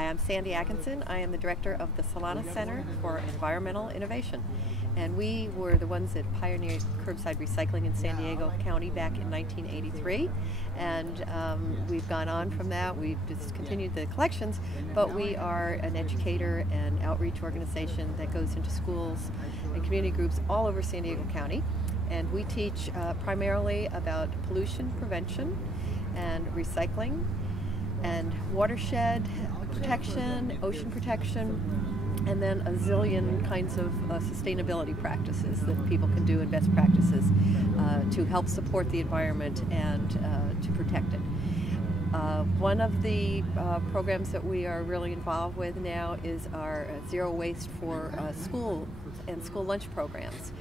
Hi, I'm Sandy Atkinson. I am the director of the Solana Center for Environmental Innovation. And we were the ones that pioneered curbside recycling in San Diego County back in 1983. And we've gone on from that. We've just continued the collections, but we are an educator and outreach organization that goes into schools and community groups all over San Diego County. And we teach primarily about pollution prevention and recycling and watershed protection, ocean protection, and then a zillion kinds of sustainability practices that people can do and best practices to help support the environment and to protect it. One of the programs that we are really involved with now is our Zero Waste for School and school lunch programs.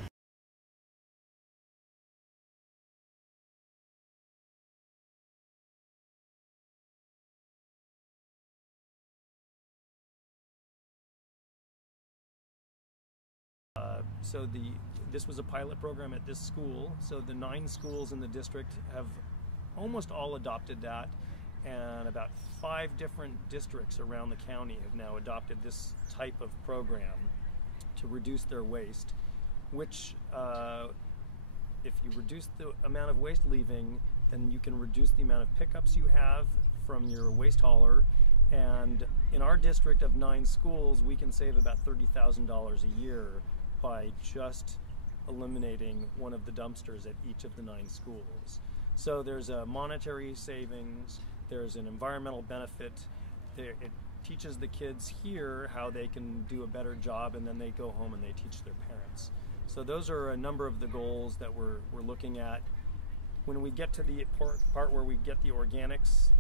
This was a pilot program at this school, so the 9 schools in the district have almost all adopted that, and about 5 different districts around the county have now adopted this type of program to reduce their waste, which if you reduce the amount of waste leaving, then you can reduce the amount of pickups you have from your waste hauler. And in our district of 9 schools, we can save about $30,000 a year by just eliminating one of the dumpsters at each of the 9 schools. So there's a monetary savings, there's an environmental benefit, it teaches the kids here how they can do a better job, and then they go home and they teach their parents. So those are a number of the goals that we're looking at. When we get to the part where we get the organics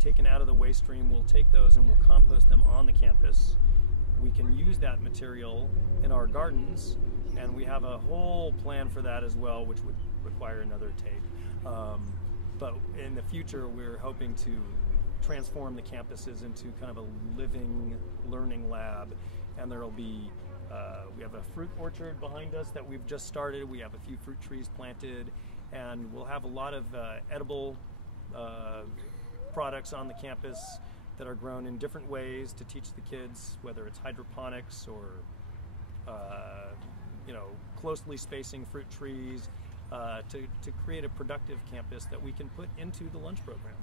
taken out of the waste stream, we'll take those and we'll compost them on the campus. We can use that material in our gardens, and we have a whole plan for that as well, which would require another tape. But in the future, we're hoping to transform the campuses into kind of a living learning lab, and there'll be we have a fruit orchard behind us that we've just started. We have a few fruit trees planted, and we'll have a lot of edible products on the campus that are grown in different ways to teach the kids, whether it's hydroponics or closely spacing fruit trees, to create a productive campus that we can put into the lunch program.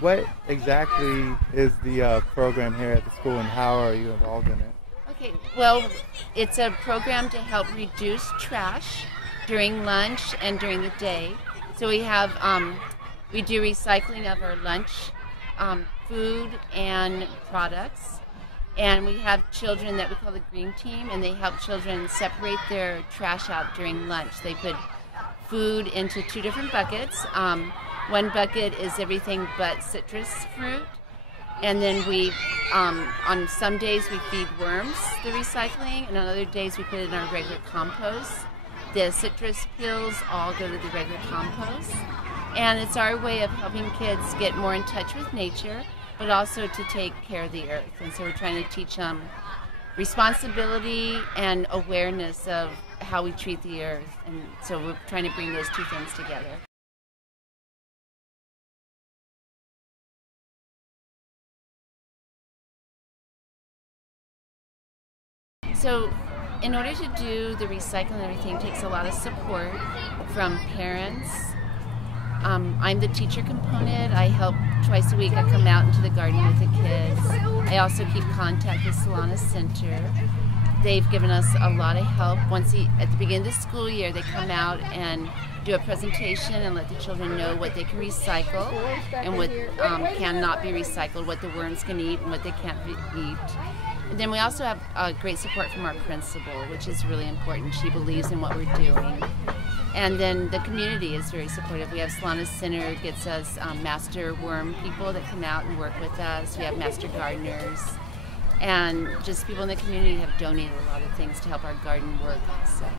What exactly is the program here at the school, and how are you involved in it? Okay, well, it's a program to help reduce trash during lunch and during the day. So we have, we do recycling of our lunch, food and products. And we have children that we call the green team, and they help children separate their trash out during lunch. They put food into 2 different buckets. One bucket is everything but citrus fruit, and then we, on some days we feed worms the recycling, and on other days we put it in our regular compost. The citrus peels all go to the regular compost, and it's our way of helping kids get more in touch with nature, but also to take care of the earth. And so we're trying to teach them responsibility and awareness of how we treat the earth, and so we're trying to bring those 2 things together. So in order to do the recycling and everything, takes a lot of support from parents. I'm the teacher component. I help twice a week. I come out into the garden with the kids. I also keep contact with Solana Center. They've given us a lot of help. At the beginning of the school year, they come out and do a presentation and let the children know what they can recycle and what cannot be recycled, what the worms can eat and what they can't eat. And then we also have great support from our principal, which is really important. She believes in what we're doing. And then the community is very supportive. We have Solana Center gets us master worm people that come out and work with us. We have master gardeners. And just people in the community have donated a lot of things to help our garden work also.